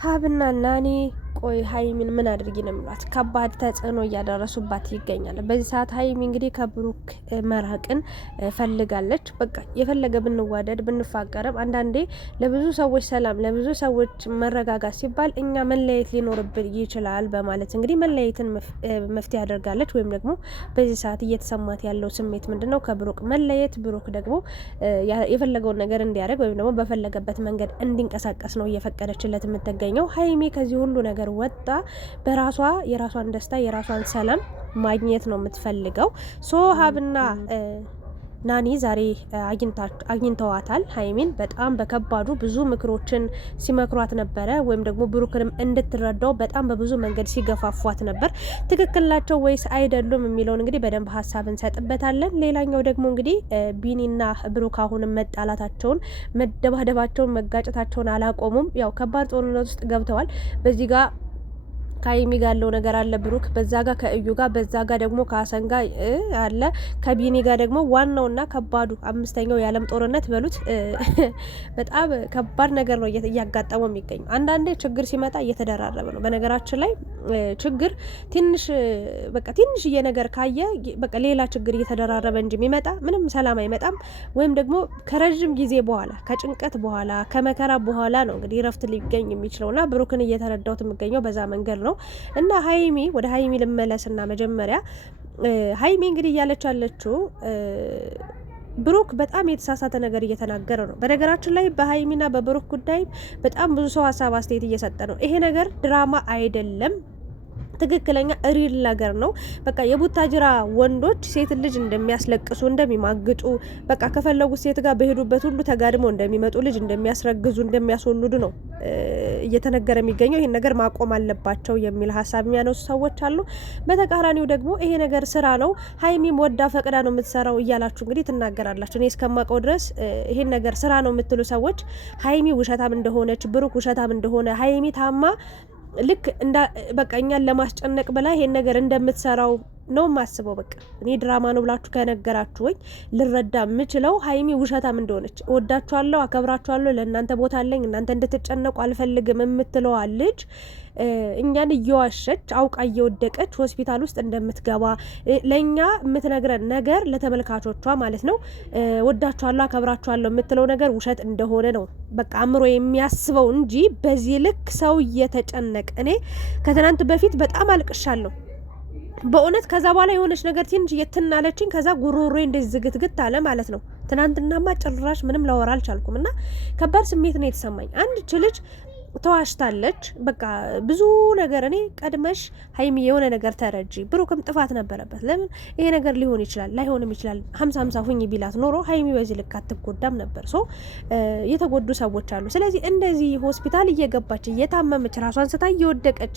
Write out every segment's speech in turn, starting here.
ሀብና ናኒ ቆይ ሀይሚን ምን አድርጊ ነው የሚሏት? ከባድ ተጽዕኖ እያደረሱባት ይገኛል። በዚህ ሰዓት ሀይሚ እንግዲህ ከብሩክ መራቅን ፈልጋለች። በቃ የፈለገ ብንዋደድ ብንፋቀርም አንዳንዴ ለብዙ ሰዎች ሰላም፣ ለብዙ ሰዎች መረጋጋት ሲባል እኛ መለየት ሊኖርብን ይችላል በማለት እንግዲህ መለየትን መፍትሄ አደርጋለች። ወይም ደግሞ በዚህ ሰዓት እየተሰማት ያለው ስሜት ምንድን ነው? ከብሩክ መለየት። ብሩክ ደግሞ የፈለገውን ነገር እንዲያደርግ ወይም ደግሞ በፈለገበት መንገድ እንዲንቀሳቀስ ነው እየፈቀደችለት የምትገኘው። ሀይሚ ከዚህ ሁሉ ነገር ወጣ በራሷ የራሷን ደስታ የራሷን ሰላም ማግኘት ነው የምትፈልገው። ሀብና ናኒ ዛሬ አግኝተዋታል። ሀይሚን በጣም በከባዱ ብዙ ምክሮችን ሲመክሯት ነበረ። ወይም ደግሞ ብሩክንም እንድትረዳው በጣም በብዙ መንገድ ሲገፋፏት ነበር። ትክክል ናቸው ወይስ አይደሉም የሚለውን እንግዲህ በደንብ ሀሳብ እንሰጥበታለን። ሌላኛው ደግሞ እንግዲህ ቢኒና ብሩክ አሁንም መጣላታቸውን፣ መደባደባቸውን፣ መጋጨታቸውን አላቆሙም። ያው ከባድ ጦርነት ውስጥ ገብተዋል። በዚህ ጋር ከሀይሚ ጋር ያለው ነገር አለ ብሩክ፣ በዛ ጋር ከእዩ ጋር፣ በዛ ጋር ደግሞ ከሀሰን ጋር አለ፣ ከቢኒ ጋር ደግሞ ዋናውና ከባዱ አምስተኛው የዓለም ጦርነት በሉት በጣም ከባድ ነገር ነው እያጋጠመው የሚገኙ። አንዳንዴ ችግር ሲመጣ እየተደራረበ ነው። በነገራችን ላይ ችግር ትንሽዬ ነገር ካየ በቃ ሌላ ችግር እየተደራረበ እንጂ የሚመጣ ምንም ሰላም አይመጣም። ወይም ደግሞ ከረዥም ጊዜ በኋላ ከጭንቀት በኋላ ከመከራ በኋላ ነው እንግዲህ ረፍት ሊገኝ የሚችለውና ብሩክን እየተረዳሁት የሚገኘው በዛ መንገድ ነው። እና ሀይሚ ወደ ሀይሚ ልመለስና መጀመሪያ ሀይሚ እንግዲህ እያለች ያለችው ብሩክ በጣም የተሳሳተ ነገር እየተናገረ ነው። በነገራችን ላይ በሀይሚና በብሩክ ጉዳይ በጣም ብዙ ሰው ሀሳብ አስተያየት እየሰጠ ነው። ይሄ ነገር ድራማ አይደለም፣ ትክክለኛ ሪል ነገር ነው። በቃ የቡታጅራ ወንዶች ሴት ልጅ እንደሚያስለቅሱ እንደሚማግጡ፣ በቃ ከፈለጉት ሴት ጋር በሄዱበት ሁሉ ተጋድመው እንደሚመጡ፣ ልጅ እንደሚያስረግዙ እንደሚያስወልዱ ነው እየተነገረ የሚገኘው። ይሄን ነገር ማቆም አለባቸው የሚል ሀሳብ የሚያነሱ ሰዎች አሉ። በተቃራኒው ደግሞ ይሄ ነገር ስራ ነው፣ ሀይሚም ወዳ ፈቅዳ ነው የምትሰራው እያላችሁ እንግዲህ ትናገራላችሁ። እኔ እስከማውቀው ድረስ ይሄን ነገር ስራ ነው የምትሉ ሰዎች ሀይሚ ውሸታም እንደሆነች፣ ብሩክ ውሸታም እንደሆነ፣ ሀይሚ ታማ ልክ በቃ እኛን ለማስጨነቅ ብላ ይሄን ነገር እንደምትሰራው ነው ማስበው። በቃ እኔ ድራማ ነው ብላችሁ ከነገራችሁ ወይ ልረዳ የምችለው ሀይሚ ውሸታም እንደሆነች። እወዳችኋለሁ፣ አከብራችኋለሁ፣ ለእናንተ ቦታ አለኝ፣ እናንተ እንድትጨነቁ አልፈልግም የምትለዋ ልጅ እኛን እየዋሸች አውቃ እየወደቀች ሆስፒታል ውስጥ እንደምትገባ ለእኛ የምትነግረን ነገር ለተመልካቾቿ ማለት ነው ወዳችኋለሁ፣ አከብራችኋለሁ የምትለው ነገር ውሸት እንደሆነ ነው በቃ አእምሮ የሚያስበው እንጂ በዚህ ልክ ሰው እየተጨነቀ እኔ ከትናንት በፊት በጣም አልቅሻለሁ በእውነት። ከዛ በኋላ የሆነች ነገር ትንሽ እየትናለችኝ፣ ከዛ ጉሮሮዬ እንደዚህ ዝግትግት አለ ማለት ነው። ትናንትናማ ጭራሽ ምንም ላወራ አልቻልኩም እና ከባድ ስሜት ነው የተሰማኝ። አንድ ልጅ ተዋሽታለች። በቃ ብዙ ነገር እኔ ቀድመሽ ሀይሚ የሆነ ነገር ተረጂ። ብሩክም ጥፋት ነበረበት። ለምን ይሄ ነገር ሊሆን ይችላል ላይሆንም ይችላል 50-50 ሁኝ ቢላት ኖሮ ሀይሚ በዚህ ልክ አትጎዳም ነበር። የተጎዱ ሰዎች አሉ። ስለዚህ እንደዚህ ሆስፒታል እየገባች እየታመመች ራሷን ስታ እየወደቀች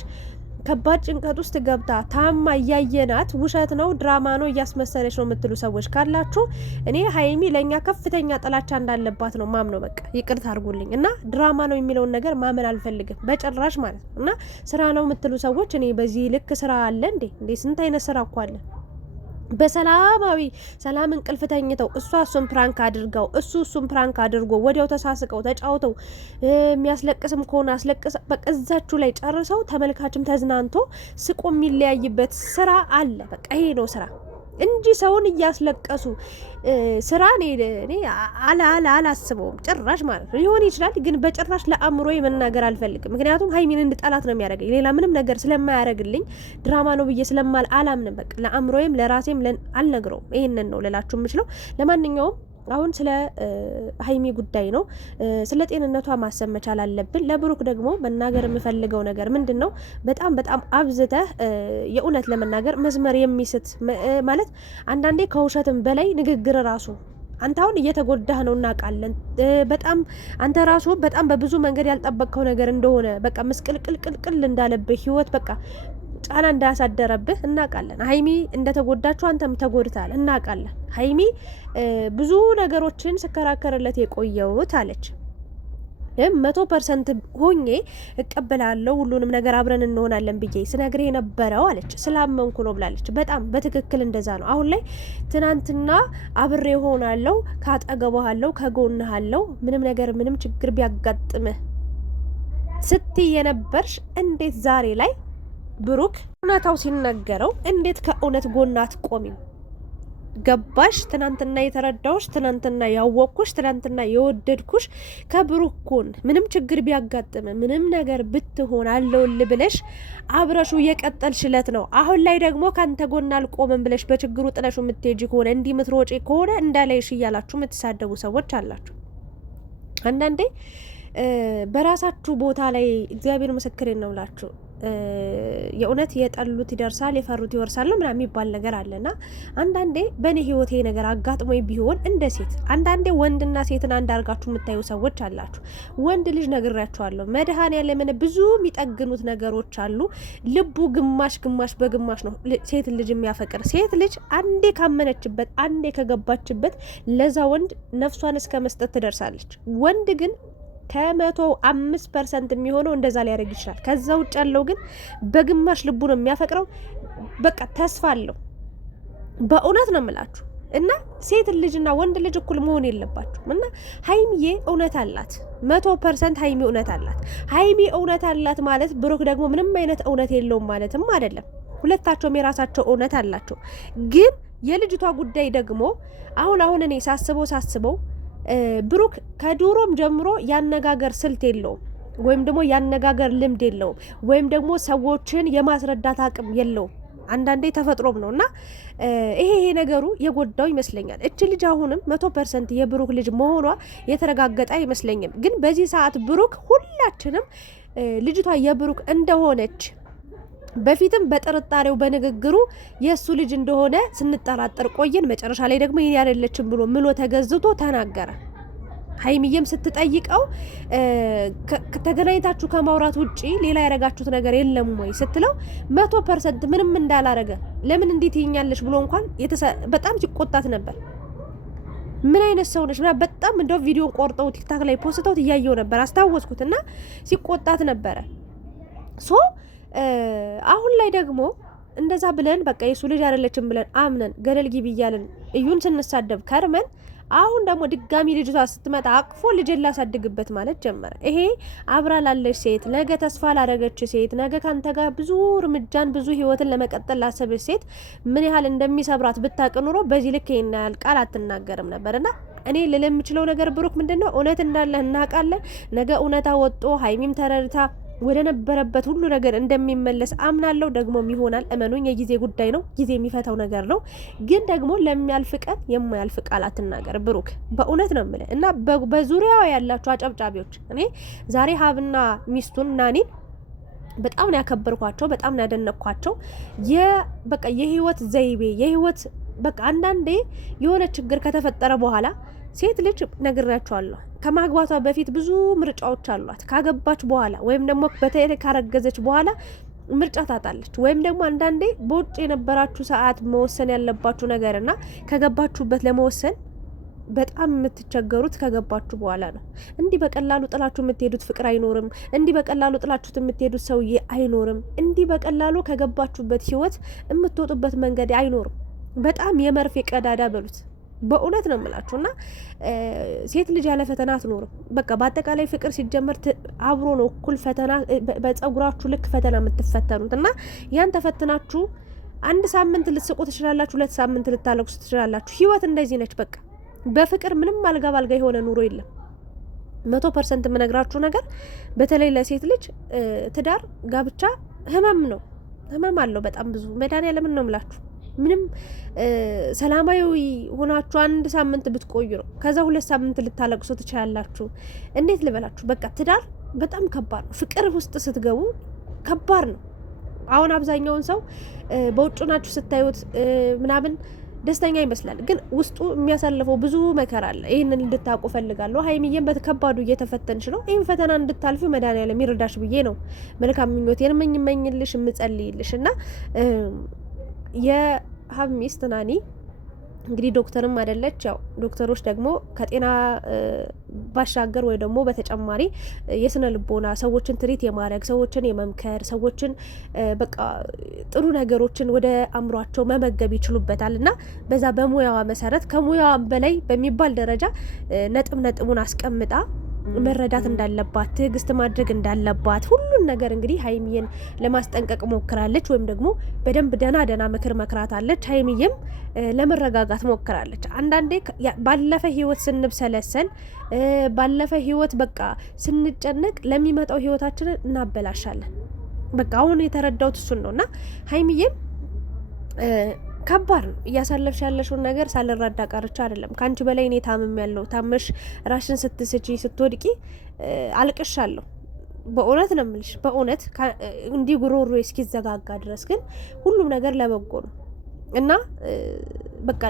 ከባድ ጭንቀት ውስጥ ገብታ ታማ እያየናት ውሸት ነው ድራማ ነው እያስመሰለች ነው የምትሉ ሰዎች ካላችሁ እኔ ሀይሚ ለእኛ ከፍተኛ ጥላቻ እንዳለባት ነው ማምነው። በቃ ይቅርታ አድርጉልኝ እና ድራማ ነው የሚለውን ነገር ማመን አልፈልግም በጭራሽ ማለት ነው። እና ስራ ነው የምትሉ ሰዎች እኔ በዚህ ልክ ስራ አለ እንዴ? ስንት አይነት ስራ እኮ አለ። በሰላማዊ ሰላም እንቅልፍ ተኝተው እሱን ፕራንክ አድርገው እሱን ፕራንክ አድርጎ ወዲያው ተሳስቀው ተጫውተው የሚያስለቅስም ከሆነ አስለቅስ በቃ እዛችሁ ላይ ጨርሰው ተመልካችም ተዝናንቶ ስቆ የሚለያይበት ስራ አለ። በቃ ይሄ ነው ስራ እንጂ ሰውን እያስለቀሱ ስራ እኔ አላስበውም ጭራሽ ማለት ነው። ሊሆን ይችላል ግን በጭራሽ ለአእምሮ መናገር አልፈልግም። ምክንያቱም ሀይሚን እንድጠላት ነው የሚያደርገኝ። ሌላ ምንም ነገር ስለማያደርግልኝ ድራማ ነው ብዬ ስለማል አላምንም። በቃ ለአእምሮዬም ለራሴም አልነግረውም። ይሄንን ነው ልላችሁ የምችለው። ለማንኛውም አሁን ስለ ሀይሚ ጉዳይ ነው። ስለ ጤንነቷ ማሰብ መቻል አለብን። ለብሩክ ደግሞ መናገር የምፈልገው ነገር ምንድን ነው? በጣም አብዝተህ የእውነት ለመናገር መስመር የሚስት ማለት አንዳንዴ ከውሸትም በላይ ንግግር ራሱ አንተ አሁን እየተጎዳህ ነው እናውቃለን። በጣም አንተ ራሱ በጣም በብዙ መንገድ ያልጠበቅከው ነገር እንደሆነ በቃ ምስቅልቅልቅልቅል እንዳለብህ ህይወት በቃ ጫና እንዳያሳደረብህ እናውቃለን። ሀይሚ እንደተጎዳችሁ አንተም ተጎድታል እናውቃለን። ሀይሚ ብዙ ነገሮችን ስከራከርለት የቆየውት አለች 100% ሆኜ እቀበላለሁ ሁሉንም ነገር አብረን እንሆናለን ብዬ ስነግርህ የነበረው አለች ስላመንኩ ነው ብላለች። በጣም በትክክል እንደዛ ነው። አሁን ላይ ትናንትና አብሬ ሆናለሁ፣ ካጠገባለሁ፣ ከጎንሃለሁ፣ ምንም ነገር ምንም ችግር ቢያጋጥምህ ስትይ የነበርሽ እንዴት ዛሬ ላይ ብሩክ እውነታው ሲነገረው እንዴት ከእውነት ጎን አትቆሚም? ገባሽ? ትናንትና የተረዳሁሽ፣ ትናንትና ያወቅኩሽ፣ ትናንትና የወደድኩሽ ከብሩክ ጎን ምንም ችግር ቢያጋጥም ምንም ነገር ብትሆን አለውል ብለሽ አብረሹ የቀጠልሽለት ነው። አሁን ላይ ደግሞ ካንተ ጎን አልቆምም ብለሽ በችግሩ ጥለሹ የምትሄጂ ከሆነ እንዲህ ምትሮጪ ከሆነ እንዳላይሽ እያላችሁ የምትሳደቡ ሰዎች አላችሁ። አንዳንዴ በራሳችሁ ቦታ ላይ እግዚአብሔር ምስክሬን ነው ብላችሁ የእውነት የጠሉት ይደርሳል የፈሩት ይወርሳል ነው ምናምን የሚባል ነገር አለና አንዳንዴ በእኔ ህይወቴ ነገር አጋጥሞኝ ቢሆን እንደ ሴት አንዳንዴ ወንድና ሴትን አንድ አርጋችሁ የምታዩ ሰዎች አላችሁ። ወንድ ልጅ ነግሬያችኋለሁ፣ መድኃኔዓለም ብዙ የሚጠግኑት ነገሮች አሉ። ልቡ ግማሽ ግማሽ በግማሽ ነው ሴት ልጅ የሚያፈቅር። ሴት ልጅ አንዴ ካመነችበት አንዴ ከገባችበት ለዛ ወንድ ነፍሷን እስከ መስጠት ትደርሳለች። ወንድ ግን ከ105% የሚሆነው እንደዛ ሊያደርግ ይችላል። ከዛ ውጭ ያለው ግን በግማሽ ልቡ ነው የሚያፈቅረው። በቃ ተስፋ አለው። በእውነት ነው የምላችሁ። እና ሴት ልጅና ወንድ ልጅ እኩል መሆን የለባችሁም። እና ሀይሚዬ እውነት አላት፣ 100% ሀይሚ እውነት አላት። ሀይሚ እውነት አላት ማለት ብሩክ ደግሞ ምንም አይነት እውነት የለውም ማለትም አይደለም። ሁለታቸውም የራሳቸው እውነት አላቸው። ግን የልጅቷ ጉዳይ ደግሞ አሁን እኔ ሳስበው ብሩክ ከዱሮም ጀምሮ ያነጋገር ስልት የለውም፣ ወይም ደግሞ ያነጋገር ልምድ የለውም፣ ወይም ደግሞ ሰዎችን የማስረዳት አቅም የለውም። አንዳንዴ ተፈጥሮም ነው እና ይሄ ነገሩ የጎዳው ይመስለኛል። እች ልጅ አሁንም 100% የብሩክ ልጅ መሆኗ የተረጋገጠ አይመስለኝም። ግን በዚህ ሰዓት ብሩክ ሁላችንም ልጅቷ የብሩክ እንደሆነች በፊትም በጥርጣሬው በንግግሩ የእሱ ልጅ እንደሆነ ስንጠራጠር ቆየን። መጨረሻ ላይ ደግሞ ይሄን ያደለችም ብሎ ምሎ ተገዝቶ ተናገረ። ሀይሚዬም ስትጠይቀው ተገናኝታችሁ ከማውራት ውጪ ሌላ ያረጋችሁት ነገር የለም ወይ ስትለው 100% ምንም እንዳላረገ ለምን እንዴት ይኛለሽ ብሎ እንኳን በጣም ሲቆጣት ነበር። ምን አይነት ሰው ነሽ? በጣም እንደው ቪዲዮ ቆርጠው ቲክታክ ላይ ፖስተውት እያየው ነበር፣ አስታወስኩትና ሲቆጣት ነበረ። አሁን ላይ ደግሞ እንደዛ ብለን በቃ የሱ ልጅ አይደለችም ብለን አምነን ገደል ግቢ እያልን እዩን ስንሳደብ ከርመን አሁን ደግሞ ድጋሚ ልጅቷ ስትመጣ አቅፎ ልጅን ላሳድግበት ማለት ጀመረ። ይሄ አብራ ላለች ሴት፣ ነገ ተስፋ ላረገች ሴት፣ ነገ ካንተ ጋር ብዙ እርምጃን ብዙ ህይወትን ለመቀጠል ላሰበች ሴት ምን ያህል እንደሚሰብራት ብታቅ ኑሮ በዚህ ልክ ይሄን ያህል ቃል አትናገርም ነበርና እኔ ልል የምችለው ነገር ብሩክ ምንድነው እውነት እንዳለ እናውቃለን። ነገ እውነታ ወጦ ሀይሚም ተረድታ ወደ ነበረበት ሁሉ ነገር እንደሚመለስ አምናለሁ። ደግሞም ይሆናል። እመኑኝ፣ የጊዜ ጉዳይ ነው። ጊዜ የሚፈታው ነገር ነው። ግን ደግሞ ለሚያልፍ ቀን የማያልፍ ቃል አትናገር ብሩክ። በእውነት ነው የምልህ እና በዙሪያው ያላችሁ አጨብጫቢዎች እኔ ዛሬ ሀብና ሚስቱን ናኒን በጣም ነው ያከበርኳቸው፣ በጣም ነው ያደነቅኳቸው። በቃ የህይወት ዘይቤ የህይወት በቃ አንዳንዴ የሆነ ችግር ከተፈጠረ በኋላ ሴት ልጅ ነግራቸዋለሁ ከማግባቷ በፊት ብዙ ምርጫዎች አሏት። ካገባች በኋላ ወይም ደግሞ በተለይ ካረገዘች በኋላ ምርጫ ታጣለች። ወይም ደግሞ አንዳንዴ በውጭ የነበራችሁ ሰዓት መወሰን ያለባችሁ ነገርና ከገባችሁበት ለመወሰን በጣም የምትቸገሩት ከገባችሁ በኋላ ነው። እንዲህ በቀላሉ ጥላችሁ የምትሄዱት ፍቅር አይኖርም። እንዲህ በቀላሉ ጥላችሁት የምትሄዱት ሰውዬ አይኖርም። እንዲህ በቀላሉ ከገባችሁበት ህይወት የምትወጡበት መንገድ አይኖርም። በጣም የመርፌ ቀዳዳ በሉት። በእውነት ነው የምላችሁ። እና ሴት ልጅ ያለ ፈተና አትኖርም። በቃ በአጠቃላይ ፍቅር ሲጀመር አብሮ ነው እኩል ፈተና፣ በጸጉራችሁ ልክ ፈተና የምትፈተኑት እና ያን ተፈትናችሁ 1 ሳምንት ልትስቁ ትችላላችሁ፣ 2 ሳምንት ልታለቅሱ ትችላላችሁ። ህይወት እንደዚህ ነች። በቃ በፍቅር ምንም አልጋ ባልጋ የሆነ ኑሮ የለም። 100% የምነግራችሁ ነገር በተለይ ለሴት ልጅ ትዳር ጋብቻ ህመም ነው። ህመም አለው በጣም ብዙ። መድኃኒዓለምን ነው የምላችሁ። ምንም ሰላማዊ ሆናችሁ 1 ሳምንት ብትቆዩ ነው። ከዛ 2 ሳምንት ልታለቅሱ ትችላላችሁ። እንዴት ልበላችሁ? በቃ ትዳር በጣም ከባድ ነው። ፍቅር ውስጥ ስትገቡ ከባድ ነው። አሁን አብዛኛውን ሰው በውጭ ናችሁ ስታዩት ምናምን ደስተኛ ይመስላል፣ ግን ውስጡ የሚያሳልፈው ብዙ መከራ አለ። ይህንን እንድታውቁ ፈልጋለሁ። ሀይሚዬም በተከባዱ እየተፈተንሽ ነው። ይህን ፈተና እንድታልፊ መድኃኒዓለም ይርዳሽ ብዬ ነው መልካም ምኞቴን የምመኝልሽ የምጸልይልሽ። እና የሀብ ሚስት ናኒ እንግዲህ ዶክተርም አይደለች። ያው ዶክተሮች ደግሞ ከጤና ባሻገር ወይ ደግሞ በተጨማሪ የስነ ልቦና ሰዎችን ትሪት የማድረግ ሰዎችን የመምከር ሰዎችን በቃ ጥሩ ነገሮችን ወደ አእምሯቸው መመገብ ይችሉበታል። እና በዛ በሙያዋ መሰረት ከሙያዋ በላይ በሚባል ደረጃ ነጥቡን አስቀምጣ መረዳት እንዳለባት ትዕግስት ማድረግ እንዳለባት ሁሉን ነገር እንግዲህ ሀይሚዬን ለማስጠንቀቅ ሞክራለች። ወይም ደግሞ በደንብ ደና ምክር መክራታለች። ሀይሚዬም ለመረጋጋት ሞክራለች። አንዳንዴ ባለፈ ህይወት ስንብሰለሰል ባለፈ ህይወት በቃ ስንጨነቅ ለሚመጣው ህይወታችንን እናበላሻለን። በቃ አሁን የተረዳሁት እሱን ነውና ሀይሚዬም ከባድ ነው እያሳለፍሽ ያለሽውን ነገር ሳልረዳ ቀርቻ አይደለም። ካንቺ በላይ እኔ ታምም ያለው ታመሽ ራሽን ስትስቺ ስትወድቂ አልቅሻለሁ። በእውነት ነው የምልሽ፣ በእውነት እንዲህ ጉሮሮ እስኪዘጋጋ ድረስ ግን ሁሉም ነገር ለበጎ ነው እና በቃ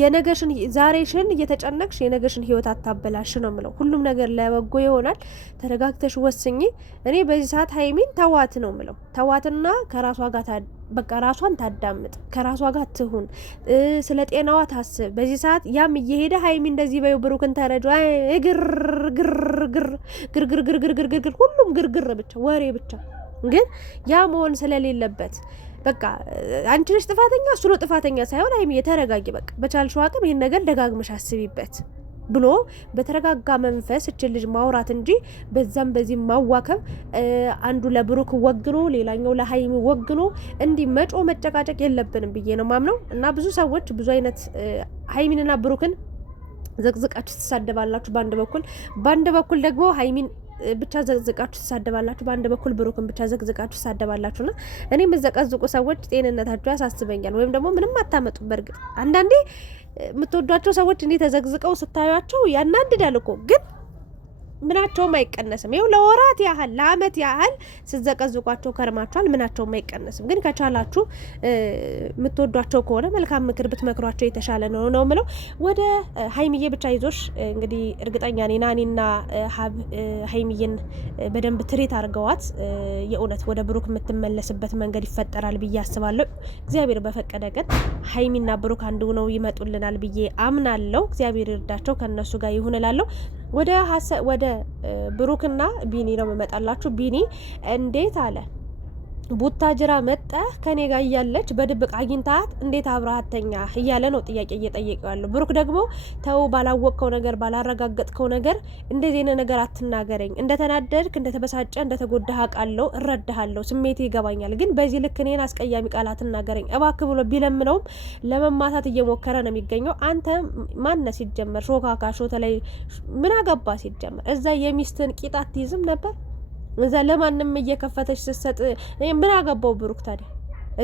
የነገሽን ዛሬሽን እየተጨነቅሽ የነገሽን ህይወት አታበላሽ ነው የምለው። ሁሉም ነገር ለበጎ ይሆናል። ተረጋግተሽ ወስኚ። እኔ በዚህ ሰዓት ሀይሚን ተዋት ነው የምለው። ተዋትና ከራሷ ጋር በቃ ራሷን ታዳምጥ፣ ከራሷ ጋር ትሁን፣ ስለ ጤናዋ ታስብ። በዚህ ሰዓት ያም እየሄደ ሀይሚ እንደዚህ በዩ ብሩክን ተረጁ ግርግር ሁሉም ግርግር ብቻ ወሬ ብቻ። ግን ያ መሆን ስለሌለበት በቃ አንቺ ነሽ ጥፋተኛ እሱ ነው ጥፋተኛ ሳይሆን ሀይሚ የተረጋጊ። በቃ በቻልሽው አቅም ይሄን ነገር ደጋግመሽ አስቢበት ብሎ በተረጋጋ መንፈስ እችን ልጅ ማውራት እንጂ በዛም በዚህ ማዋከብ፣ አንዱ ለብሩክ ወግኖ ሌላኛው ለሀይሚ ወግኖ እንዲህ መጮ መጨቃጨቅ የለብንም ብዬ ነው ማምነው። እና ብዙ ሰዎች ብዙ አይነት ሀይሚንና ብሩክን ዘቅዝቃችሁ ትሳደባላችሁ በአንድ በኩል ደግሞ ሀይሚን ብቻ ዘቅዝቃችሁ ትሳደባላችሁ፣ በአንድ በኩል ብሩክን ብቻ ዘቅዝቃችሁ ትሳደባላችሁና እኔ የምዘቀዝቁ ሰዎች ጤንነታችሁ ያሳስበኛል። ወይም ደግሞ ምንም አታመጡም። በእርግጥ አንዳንዴ የምትወዷቸው ሰዎች እንዲህ ተዘቅዝቀው ስታዩቸው ያናድዳል እኮ ግን ምናቸውም አይቀነስም። ይኸው ለወራት ያህል ለአመት ያህል ስዘቀዝቋቸው ከርማቸዋል። ምናቸውም አይቀነስም። ግን ከቻላችሁ የምትወዷቸው ከሆነ መልካም ምክር ብትመክሯቸው የተሻለ ነው ነው ምለው። ወደ ሀይሚዬ ብቻ ይዞሽ እንግዲህ እርግጠኛ ነኝ ናኒና ሀብ ሀይሚዬን በደንብ ትሪት አድርገዋት የእውነት ወደ ብሩክ የምትመለስበት መንገድ ይፈጠራል ብዬ አስባለሁ። እግዚአብሔር በፈቀደ ቀን ሀይሚና ብሩክ አንድ ሆነው ይመጡልናል ብዬ አምናለሁ። እግዚአብሔር ይርዳቸው፣ ከነሱ ጋር ይሁን እላለሁ። ወደ ብሩክና ቢኒ ነው የምመጣላችሁ። ቢኒ እንዴት አለ ቡታጅራ መጣ ከኔ ጋር እያለች በድብቅ አግኝታት እንዴት አብረሃተኛ እያለ ነው ጥያቄ እየጠየቀው ያለው። ብሩክ ደግሞ ተው፣ ባላወቅከው ነገር ባላረጋገጥከው ነገር እንደዚህ አይነት ነገር አትናገረኝ። እንደተናደድክ እንደተበሳጨ እንደተጎዳህ አውቃለሁ፣ እረዳሃለሁ፣ ስሜቴ ይገባኛል። ግን በዚህ ልክ እኔን አስቀያሚ ቃል አትናገረኝ እባክህ ብሎ ቢለምነውም ለመማታት እየሞከረ ነው የሚገኘው። አንተ ማነ ሲጀመር ሾካካ ሾተ ላይ ምን አገባ ሲጀመር? እዛ የሚስትን ቂጥ አትይዝም ነበር? እዛ ለማንም እየከፈተች ስትሰጥ ምን አገባው ብሩክ ታዲያ?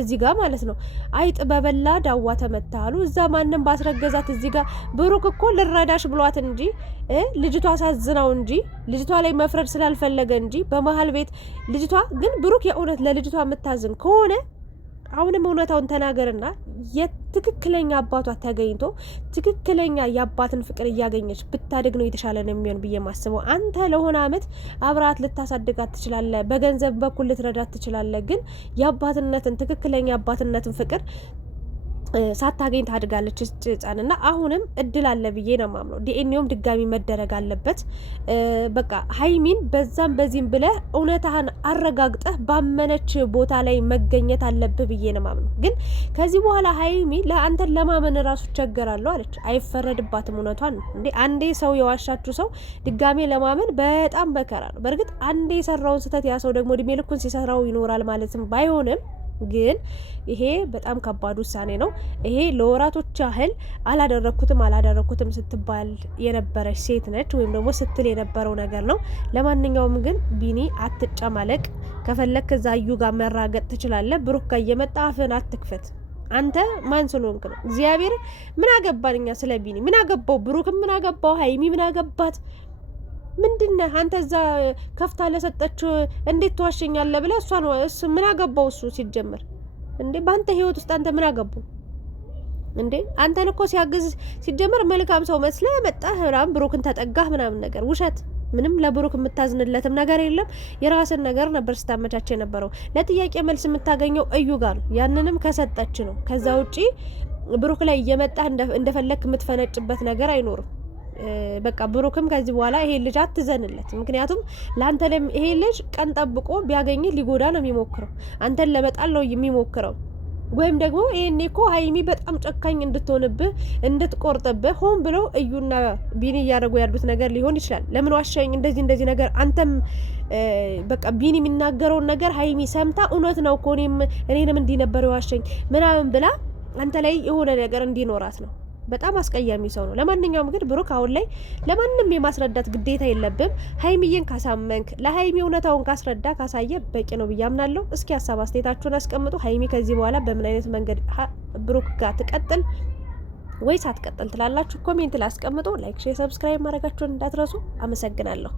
እዚህ ጋር ማለት ነው አይጥ በበላ ዳዋ ተመታሉ። እዛ ማንም ባስረገዛት እዚህ ጋር ብሩክ እኮ ልረዳሽ ብሏት እንጂ ልጅቷ አሳዝናው እንጂ ልጅቷ ላይ መፍረድ ስላልፈለገ እንጂ በመሀል ቤት ልጅቷ ግን ብሩክ የእውነት ለልጅቷ የምታዝን ከሆነ አሁንም እውነታውን ተናገርና የትክክለኛ አባቷ ተገኝቶ ትክክለኛ የአባትን ፍቅር እያገኘች ብታደግ ነው የተሻለ ነው የሚሆን ብዬ ማስበው። አንተ ለሆነ አመት አብራት ልታሳድጋት ትችላለህ፣ በገንዘብ በኩል ልትረዳት ትችላለህ። ግን የአባትነትን ትክክለኛ የአባትነትን ፍቅር ሳታገኝ ታድጋለች ህጻንና አሁንም እድል አለ ብዬ ነው ማምነው። ዲኤንኤውም ድጋሚ መደረግ አለበት። በቃ ሀይሚን በዛም በዚህም ብለህ እውነታህን አረጋግጠህ ባመነች ቦታ ላይ መገኘት አለብህ ብዬ ነው ማምነው። ግን ከዚህ በኋላ ሀይሚ ለአንተን ለማመን ራሱ ቸገራለሁ አለች። አይፈረድባትም። እውነቷን ነው እንዴ። አንዴ ሰው የዋሻችሁ ሰው ድጋሜ ለማመን በጣም በከራ ነው። በእርግጥ አንዴ የሰራውን ስህተት ያ ሰው ደግሞ እድሜ ልኩን ሲሰራው ይኖራል ማለትም ባይሆንም ግን ይሄ በጣም ከባድ ውሳኔ ነው። ይሄ ለወራቶች ያህል አላደረኩትም ስትባል የነበረች ሴት ነች፣ ወይም ደግሞ ስትል የነበረው ነገር ነው። ለማንኛውም ግን ቢኒ አትጨማለቅ። ከፈለክ እዛ እዩ ጋር መራገጥ ትችላለህ። ብሩክ ጋር እየመጣ አፍህን አትክፈት። አንተ ማን ስለሆንክ ነው? እግዚአብሔር ምን አገባን እኛ ስለ ቢኒ? ምን አገባው? ብሩክም ምን አገባው? ሀይሚ ምን አገባት? ምንድነህ አንተ? እዛ ከፍታ ለሰጠችው እንዴት ተዋሸኛለህ ብለህ እሷ ነው ምን አገባው እሱ ሲጀመር እንዴ? በአንተ ህይወት ውስጥ አንተ ምን አገባው እንዴ? አንተን እኮ ሲያግዝ ሲጀመር መልካም ሰው መስለህ መጣህ ምናምን ብሩክን ተጠጋህ ምናምን ነገር ውሸት። ምንም ለብሩክ የምታዝንለትም ነገር የለም። የራስን ነገር ነበር ስታመቻች የነበረው። ለጥያቄ መልስ የምታገኘው እዩ ጋር ነው። ያንንም ከሰጠች ነው። ከዛ ውጪ ብሩክ ላይ እየመጣህ እንደፈለክ የምትፈነጭበት ነገር አይኖርም። በቃ ብሩክም ከዚህ በኋላ ይሄ ልጅ አትዘንለት። ምክንያቱም ለአንተ ይሄ ልጅ ቀን ጠብቆ ቢያገኝህ ሊጎዳ ነው የሚሞክረው። አንተን ለመጣል ነው የሚሞክረው። ወይም ደግሞ ይሄኔ እኮ ሀይሚ በጣም ጨካኝ እንድትሆንብህ እንድትቆርጥብህ ሆን ብለው እዩና ቢኒ እያደረጉ ያሉት ነገር ሊሆን ይችላል። ለምን ዋሸኝ እንደዚህ ነገር አንተም በቃ ቢኒ የሚናገረውን ነገር ሀይሚ ሰምታ እውነት ነው እኮ እኔንም እንዲህ ነበር ዋሸኝ ምናምን ብላ አንተ ላይ የሆነ ነገር እንዲኖራት ነው። በጣም አስቀያሚ ሰው ነው። ለማንኛውም ግን ብሩክ አሁን ላይ ለማንም የማስረዳት ግዴታ የለብም። ሀይሚዬን ካሳመንክ ለሀይሚ እውነታውን ካስረዳ ካሳየ በቂ ነው ብዬ አምናለሁ። እስኪ ሀሳብ አስተያየታችሁን አስቀምጡ። ሀይሚ ከዚህ በኋላ በምን አይነት መንገድ ብሩክ ጋር ትቀጥል ወይስ አትቀጥል ትላላችሁ? ኮሜንት ላይ አስቀምጡ። ላይክ፣ ሼር፣ ሰብስክራይብ ማድረጋችሁን እንዳትረሱ። አመሰግናለሁ።